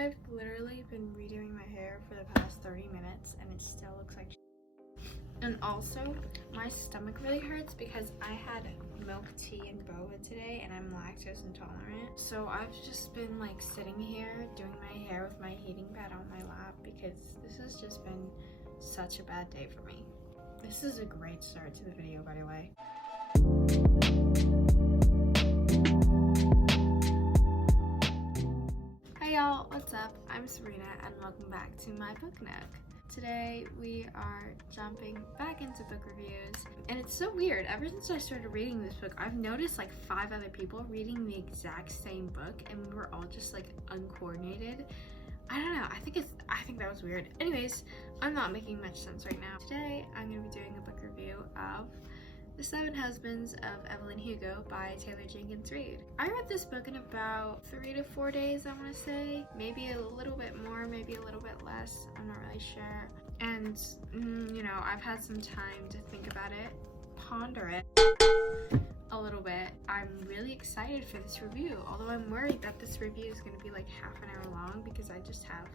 I've literally been redoing my hair for the past 30 minutes and it still looks like and also my stomach really hurts because I had milk tea and boba today and I'm lactose intolerant. So I've just been like sitting here doing my hair with my heating pad on my lap because this has just been such a bad day for me. This is a great start to the video, by the way. Hey y'all, what's up? I'm Serena and welcome back to my book nook. Today we are jumping back into book reviews, and it's so weird. Ever since I started reading this book, I've noticed like 5 other people reading the exact same book and we were all just like uncoordinated. I don't know, I think that was weird. Anyways, I'm not making much sense right now. Today I'm going to be doing a book review of The 7 Husbands of Evelyn Hugo by Taylor Jenkins Reid. I read this book in about 3 to 4 days, I want to say. Maybe a little bit more, maybe a little bit less. I'm not really sure. And, you know, I've had some time to think about it, ponder it a little bit. I'm really excited for this review, although I'm worried that this review is going to be like half an hour long because I just have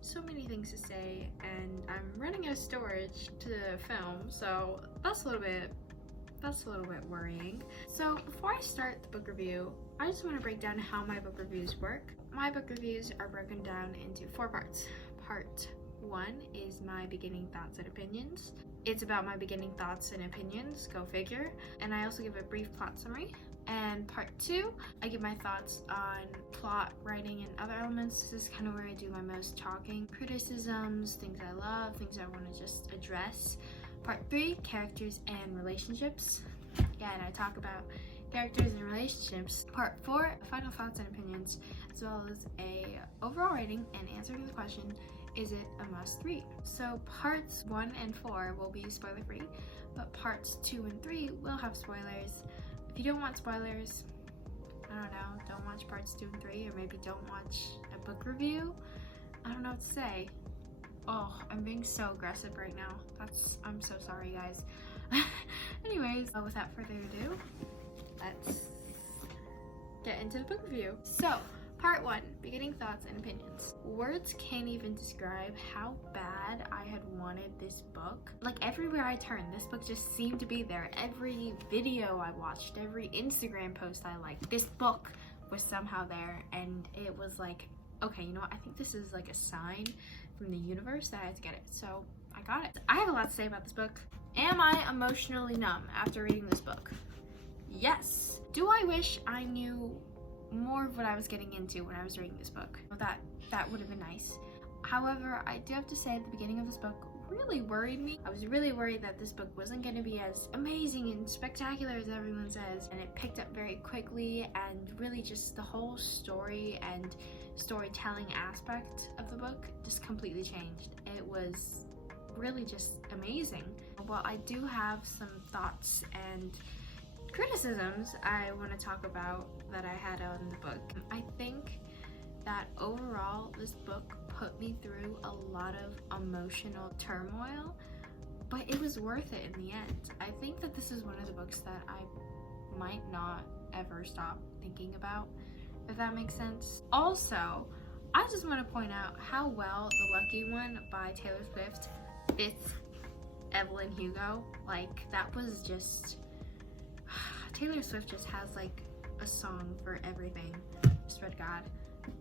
so many things to say and I'm running out of storage to film, so that's a little bit worrying. So before I start the book review, I just want to break down how my book reviews work. My book reviews are broken down into 4 parts. Part 1 is my beginning thoughts and opinions. It's about my beginning thoughts and opinions, go figure. And I also give a brief plot summary. And part 2, I give my thoughts on plot, writing, and other elements. This is kind of where I do my most talking. Criticisms, things I love, things I want to just address. Part 3, characters and relationships. Again, I talk about characters and relationships. Part 4, final thoughts and opinions, as well as a overall rating and answering the question, is it a must read? So parts 1 and 4 will be spoiler free, but parts 2 and 3 will have spoilers. If you don't want spoilers, I don't know, don't watch parts 2 and 3, or maybe don't watch a book review. I don't know what to say. Oh, I'm being so aggressive right now. I'm so sorry, guys. Anyways, without further ado, let's get into the book review. So, part 1, beginning thoughts and opinions. Words can't even describe how bad I had wanted this book. Like everywhere I turned, this book just seemed to be there. Every video I watched, every Instagram post I liked, this book was somehow there, and it was like, okay, you know what? I think this is like a sign from the universe that I had to get it. So I got it. I have a lot to say about this book. Am I emotionally numb after reading this book? Yes. Do I wish I knew more of what I was getting into when I was reading this book? That would have been nice. However, I do have to say at the beginning of this book really worried me. I was really worried that this book wasn't going to be as amazing and spectacular as everyone says, and it picked up very quickly, and really just the whole story and storytelling aspect of the book just completely changed. It was really just amazing. Well, I do have some thoughts and criticisms I want to talk about that I had on the book. I think that overall this book put me through a lot of emotional turmoil, but it was worth it in the end. I think that this is one of the books that I might not ever stop thinking about, if that makes sense. Also, I just want to point out how well The Lucky One by Taylor Swift fits Evelyn Hugo. Like, that was just... Taylor Swift just has like a song for everything. Swear to God.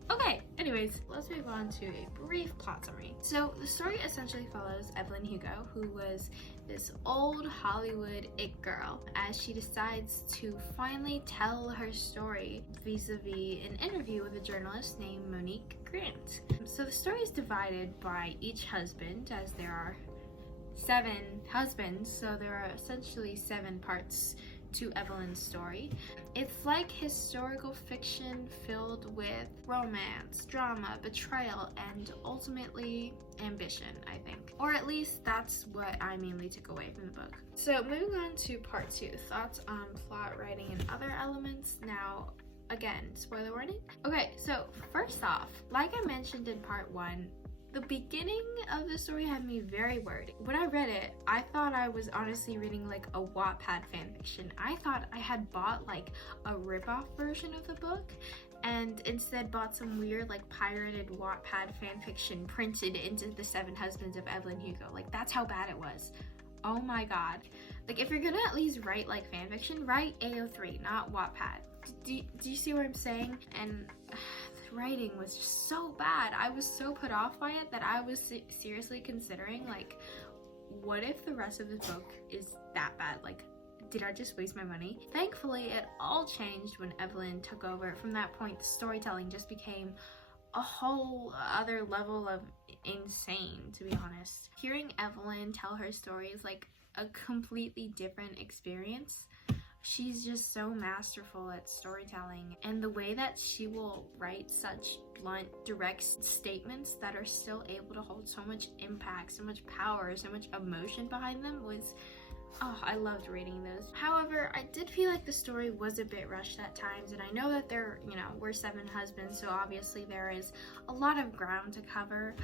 Okay, anyways, let's move on to a brief plot summary. So the story essentially follows Evelyn Hugo, who was this old Hollywood it girl, as she decides to finally tell her story vis-a-vis an interview with a journalist named Monique Grant. So the story is divided by each husband, as there are 7 husbands, so there are essentially 7 parts to Evelyn's story. It's like historical fiction filled with romance, drama, betrayal, and ultimately ambition, I think. Or at least that's what I mainly took away from the book. So moving on to part 2, thoughts on plot, writing, and other elements. Now, again, spoiler warning. Okay, so first off, like I mentioned in part 1, the beginning of the story had me very worried. When I read it, I thought I was honestly reading like a Wattpad fanfiction. I thought I had bought like a ripoff version of the book, and instead bought some weird like pirated Wattpad fanfiction printed into the 7 Husbands of Evelyn Hugo. Like, that's how bad it was. Oh my god. Like, if you're gonna at least write like fanfiction, write AO3, not Wattpad. Do you see what I'm saying? And the writing was just so bad. I was so put off by it that I was seriously considering, like, what if the rest of this book is that bad? Like, did I just waste my money? Thankfully, it all changed when Evelyn took over. From that point, the storytelling just became a whole other level of insane, to be honest. Hearing Evelyn tell her story is like a completely different experience. She's just so masterful at storytelling, and the way that she will write such blunt, direct statements that are still able to hold so much impact, so much power, so much emotion behind them was, oh, I loved reading those. However, I did feel like the story was a bit rushed at times, and I know that we're 7 husbands, so obviously there is a lot of ground to cover,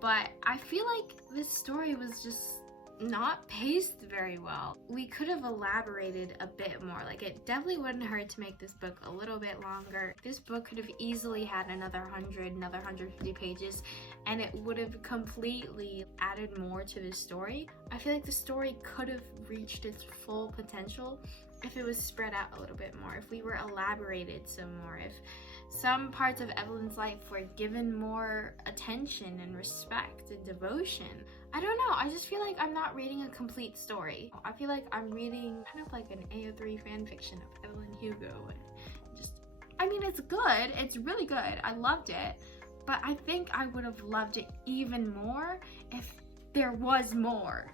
but I feel like this story was just not paced very well. We could have elaborated a bit more. Like, it definitely wouldn't hurt to make this book a little bit longer. This book could have easily had another 150 pages, and it would have completely added more to the story. I feel like the story could have reached its full potential if it was spread out a little bit more, if we were elaborated some more, if some parts of Evelyn's life were given more attention and respect and devotion. I don't know, I just feel like I'm not reading a complete story. I feel like I'm reading kind of like an AO3 fanfiction of Evelyn Hugo, and just, I mean, it's good, it's really good, I loved it, but I think I would have loved it even more if there was more.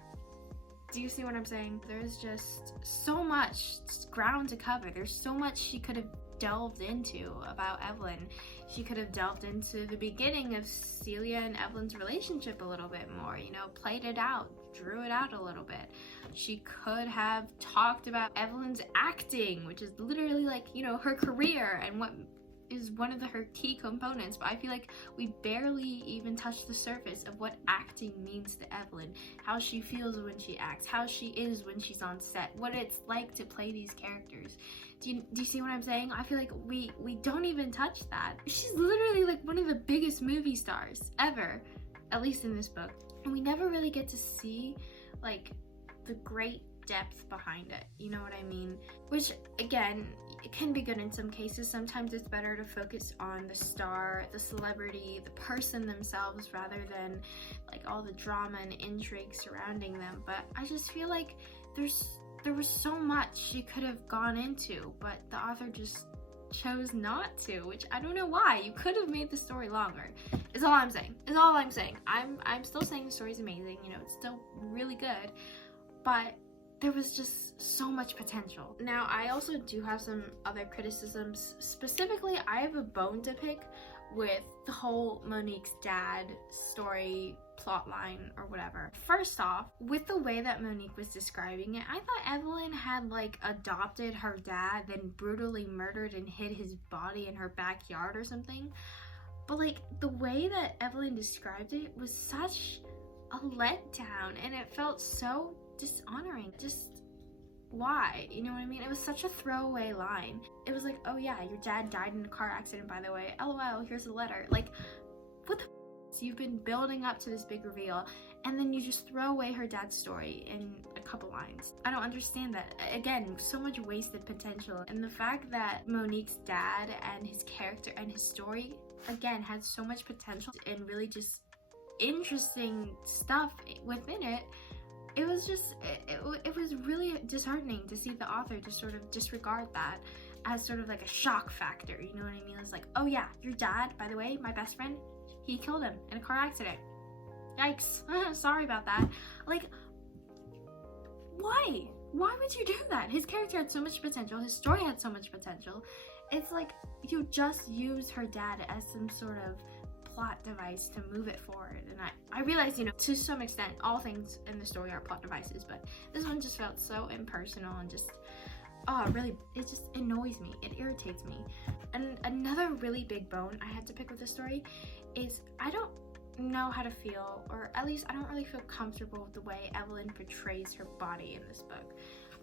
Do you see what I'm saying? There's just so much ground to cover. There's so much she could have delved into about Evelyn. She could have delved into the beginning of Celia and Evelyn's relationship a little bit more, played it out, drew it out a little bit. She could have talked about Evelyn's acting, which is literally like, her career and what is one of her key components, but I feel like we barely even touched the surface of what acting means to Evelyn, how she feels when she acts, how she is when she's on set, what it's like to play these characters. Do you see what I'm saying? I feel like we don't even touch that. She's literally like one of the biggest movie stars ever, at least in this book, and we never really get to see like the great depth behind it, you know what I mean? Which, again, it can be good in some cases. Sometimes it's better to focus on the star, the celebrity, the person themselves, rather than like all the drama and intrigue surrounding them. But I just feel like there was so much she could have gone into, but the author just chose not to, which I don't know why. You could have made the story longer, is all I'm saying. I'm still saying the story's amazing, it's still really good, but there was just so much potential. Now, I also do have some other criticisms. Specifically, I have a bone to pick with the whole Monique's dad story plotline or whatever. First off, with the way that Monique was describing it, I thought Evelyn had like adopted her dad, then brutally murdered and hid his body in her backyard or something. But like the way that Evelyn described it was such a letdown, and it felt so dishonoring. Just why? You know what I mean? It was such a throwaway line. It was like, oh yeah, your dad died in a car accident, by the way. LOL, here's a letter. Like, what the f? You've been building up to this big reveal, and then you just throw away her dad's story in a couple lines. I don't understand that. Again, so much wasted potential. And the fact that Monique's dad and his character and his story, again, had so much potential and really just interesting stuff within it, it was just, it was really disheartening to see the author just sort of disregard that as sort of like a shock factor, you know what I mean? It's like, oh yeah, your dad, by the way, my best friend, he killed him in a car accident. Yikes, sorry about that. Like, why? Why would you do that? His character had so much potential, his story had so much potential. It's like, you just use her dad as some sort of plot device to move it forward. And I realize, to some extent, all things in the story are plot devices, but this one just felt so impersonal and just, really, it just annoys me. It irritates me. And another really big bone I had to pick with the story is I don't know how to feel, or at least I don't really feel comfortable with the way Evelyn portrays her body in this book.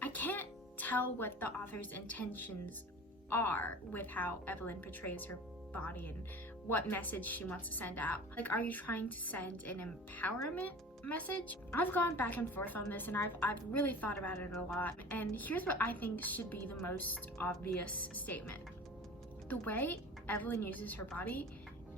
I can't tell what the author's intentions are with how Evelyn portrays her body and what message she wants to send out. Like, are you trying to send an empowerment message? I've gone back and forth on this, and I've really thought about it a lot, and here's what I think should be the most obvious statement. The way Evelyn uses her body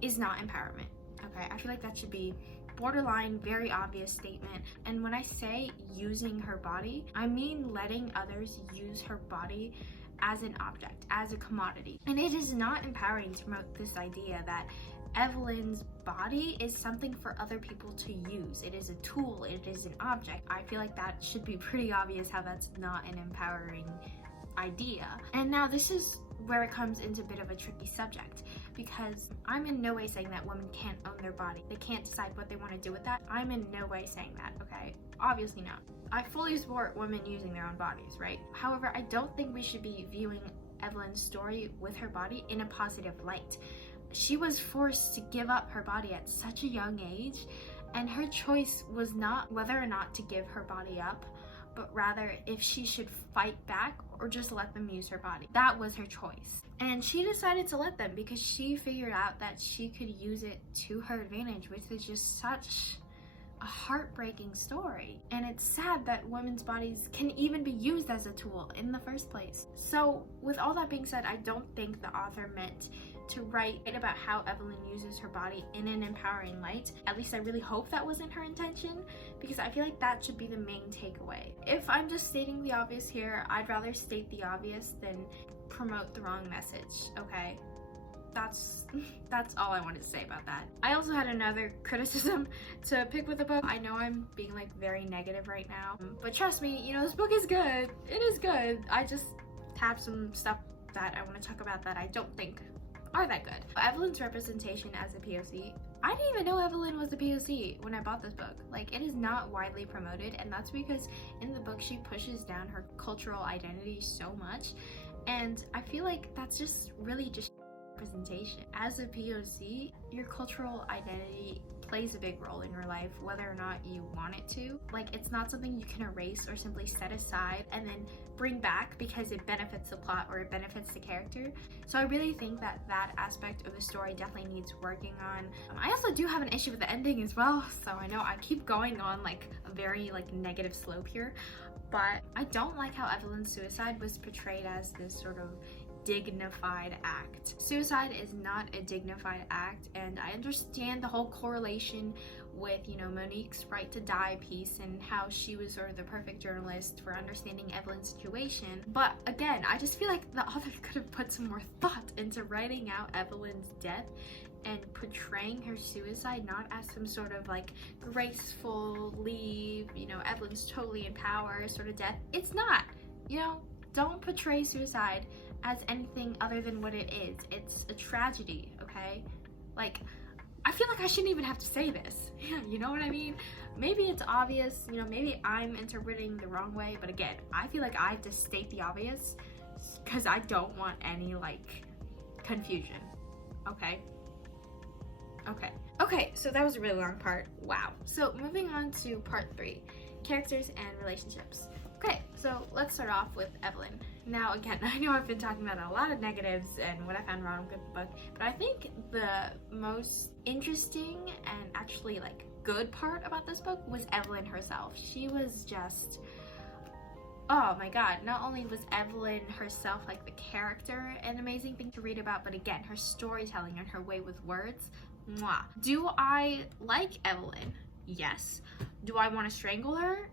is not empowerment, okay? I feel like that should be borderline, very obvious statement. And when I say using her body, I mean letting others use her body as an object, as a commodity. And it is not empowering to promote this idea that Evelyn's body is something for other people to use. It is a tool, it is an object. I feel like that should be pretty obvious how that's not an empowering idea. And now this is where it comes into a bit of a tricky subject, because I'm in no way saying that women can't own their body. They can't decide what they want to do with that. I'm in no way saying that, okay? Obviously not. I fully support women using their own bodies, right? However, I don't think we should be viewing Evelyn's story with her body in a positive light. She was forced to give up her body at such a young age, and her choice was not whether or not to give her body up, but rather if she should fight back or just let them use her body. That was her choice. And she decided to let them because she figured out that she could use it to her advantage, which is just such a heartbreaking story. And it's sad that women's bodies can even be used as a tool in the first place. So with all that being said, I don't think the author meant to write about how Evelyn uses her body in an empowering light. At least I really hope that wasn't her intention, because I feel like that should be the main takeaway. If I'm just stating the obvious here, I'd rather state the obvious than promote the wrong message, okay? That's all I wanted to say about that. I also had another criticism to pick with the book. I know I'm being like very negative right now, but trust me, you know, this book is good. It is good. I just have some stuff that I want to talk about that I don't think are that good. Evelyn's representation as a POC, I didn't even know Evelyn was a POC when I bought this book. Like, it is not widely promoted, and that's because in the book she pushes down her cultural identity so much, and I feel like that's just really just representation. As a POC, your cultural identity plays a big role in your life, whether or not you want it to. Like, it's not something you can erase or simply set aside and then bring back because it benefits the plot or it benefits the character. So I really think that that aspect of the story definitely needs working on. I also do have an issue with the ending as well, so I know I keep going on like a very like negative slope here, but I don't like how Evelyn's suicide was portrayed as this sort of dignified act. Suicide is not a dignified act, and I understand the whole correlation with, you know, Monique's right to die piece and how she was sort of the perfect journalist for understanding Evelyn's situation. But again, I just feel like the author could have put some more thought into writing out Evelyn's death and portraying her suicide not as some sort of like graceful leave, you know, Evelyn's totally in power sort of death. It's not, you know, don't portray suicide as anything other than what it is. It's a tragedy, okay? Like, I feel like I shouldn't even have to say this. You know what I mean? Maybe it's obvious, you know, maybe I'm interpreting the wrong way, but again, I feel like I have to state the obvious because I don't want any, like, confusion, okay? Okay, so that was a really long part. Wow. So moving on to part 3, characters and relationships. Okay, so let's start off with Evelyn. Now again, I know I've been talking about a lot of negatives and what I found wrong with the book, but I think the most interesting and actually like good part about this book was Evelyn herself. She was just, oh my god, not only was Evelyn herself like the character an amazing thing to read about, but again, her storytelling and her way with words, mwah. Do I like Evelyn? Yes. Do I want to strangle her?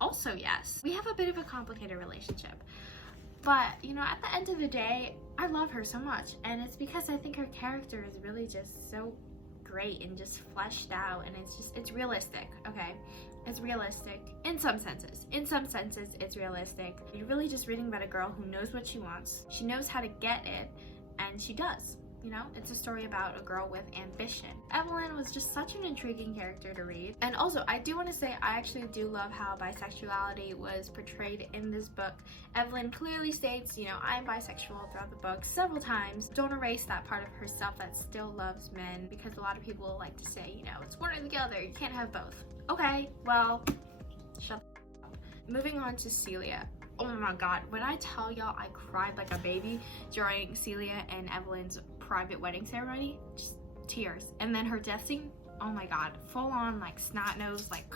Also yes. We have a bit of a complicated relationship. But, you know, at the end of the day, I love her so much. And it's because I think her character is really just so great and just fleshed out. And it's realistic, okay? It's realistic in some senses. In some senses, it's realistic. You're really just reading about a girl who knows what she wants. She knows how to get it, and she does. You know, it's a story about a girl with ambition. Evelyn was just such an intriguing character to read. And also, I do want to say, I actually do love how bisexuality was portrayed in this book. Evelyn clearly states, you know, I'm bisexual throughout the book several times. Don't erase that part of herself that still loves men, because a lot of people like to say, you know, it's one or the other, you can't have both. Okay, well, shut up. Moving on to Celia. Oh my god, when I tell y'all I cried like a baby during Celia and Evelyn's private wedding ceremony, just tears. And then her death scene, oh my god, full on like snot nose, like,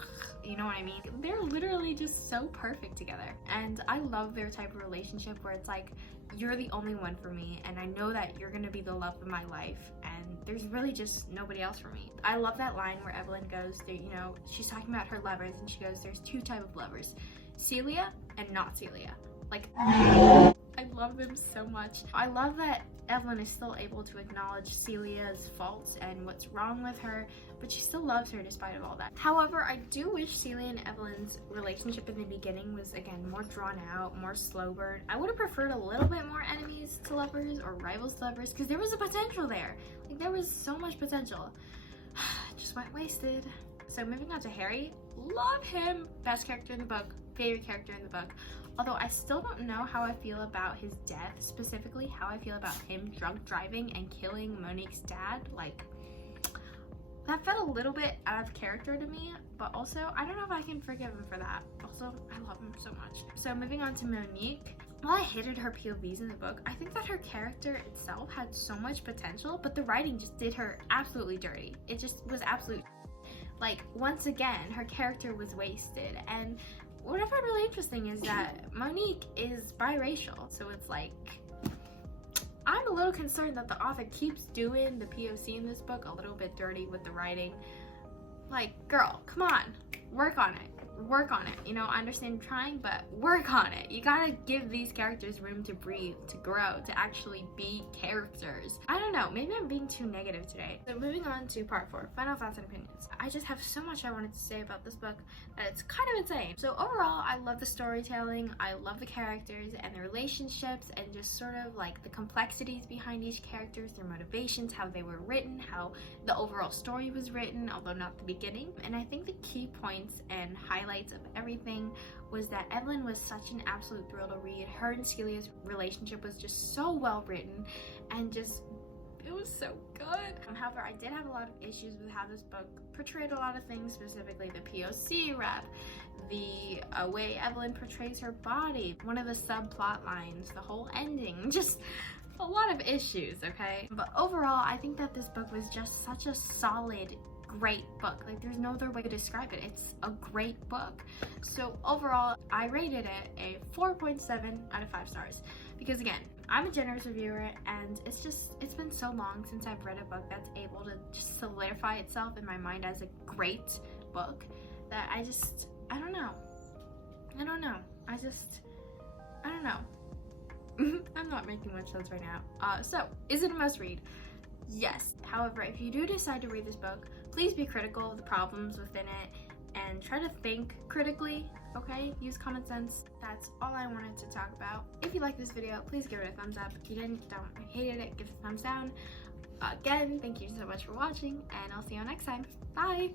you know what I mean? They're literally just so perfect together. And I love their type of relationship where it's like, you're the only one for me, and I know that you're gonna be the love of my life, and there's really just nobody else for me. I love that line where Evelyn goes, you know, she's talking about her lovers, and she goes, there's two types of lovers, Celia and not Celia. Like, I love them so much. I love that Evelyn is still able to acknowledge Celia's faults and what's wrong with her, but she still loves her despite of all that. However, I do wish Celia and Evelyn's relationship in the beginning was, again, more drawn out, more slow burn. I would have preferred a little bit more enemies to lovers or rivals to lovers, because there was a potential there. Like, there was so much potential. Just went wasted. So moving on to Harry, love him. Best character in the book, favorite character in the book. Although I still don't know how I feel about his death, specifically how I feel about him drunk driving and killing Monique's dad. Like, that felt a little bit out of character to me, but also I don't know if I can forgive him for that. Also, I love him so much. So moving on to Monique, while I hated her POVs in the book, I think that her character itself had so much potential, but the writing just did her absolutely dirty. It just was absolutely, like, once again, her character was wasted. And what I find really interesting is that Monique is biracial, so it's like, I'm a little concerned that the author keeps doing the POC in this book a little bit dirty with the writing. Like, girl, come on, work on it. Work on it. You know, I understand trying, but work on it. You gotta give these characters room to breathe, to grow, to actually be characters. I don't know, maybe I'm being too negative today. So moving on to part 4, final thoughts and opinions. I just have so much I wanted to say about this book that it's kind of insane. So overall, I love the storytelling, I love the characters and the relationships, and just sort of like the complexities behind each characters, their motivations, how they were written, how the overall story was written, although not the beginning. And I think the key points and highlights of everything was that Evelyn was such an absolute thrill to read. Her and Celia's relationship was just so well written, and just, it was so good. However, I did have a lot of issues with how this book portrayed a lot of things, specifically the POC rep, the way Evelyn portrays her body, one of the subplot lines, the whole ending, just a lot of issues, okay? But overall, I think that this book was just such a solid, great book. Like, there's no other way to describe it. It's a great book. So overall, I rated it a 4.7 out of 5 stars. Because again, I'm a generous reviewer, and it's been so long since I've read a book that's able to just solidify itself in my mind as a great book that I don't know. I'm not making much sense right now. So, is it a must read? Yes. However, if you do decide to read this book, please be critical of the problems within it and try to think critically, okay? Use common sense. That's all I wanted to talk about. If you like this video, please give it a thumbs up. If you didn't, don't. I hated it, give it a thumbs down. Again, thank you so much for watching, and I'll see you next time. Bye!